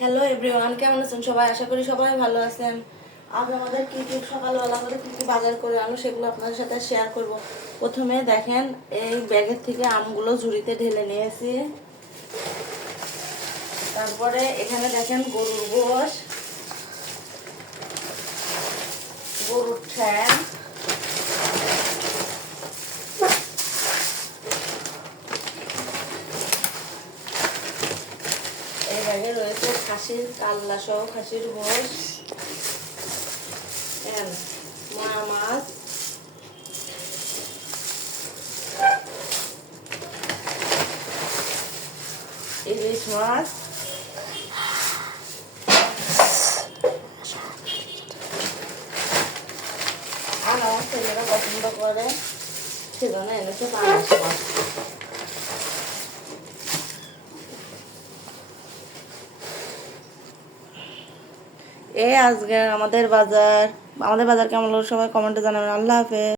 Hello everyone, কেমন আছেন সবাই? আশা করি সবাই ভালো আছেন। আজ আমাদের কি কি সকালবেলা করে কি কি বাজার করে আনো সেগুলো আপনাদের সাথে শেয়ার করব। প্রথমে দেখেন, এই ব্যাগের থেকে আমগুলো ঝুড়িতে ঢেলে নিয়েছি। তারপরে এখানে দেখেন গরুর গোশ, গরুর ঠ্যাং, এই ব্যাগে রয়েছে খাসির কাল্লা সহ খাসির গোশ, মা মাছ, ইলিশ মাছ, আর আমার ছেলেরা পছন্দ করে সেজন্য এনেছে পাঙাশ মাছ। এই আজকে আমাদের বাজার কেমন হলো সবাই কমেন্টে জানাবেন। আল্লাহ হাফেজ।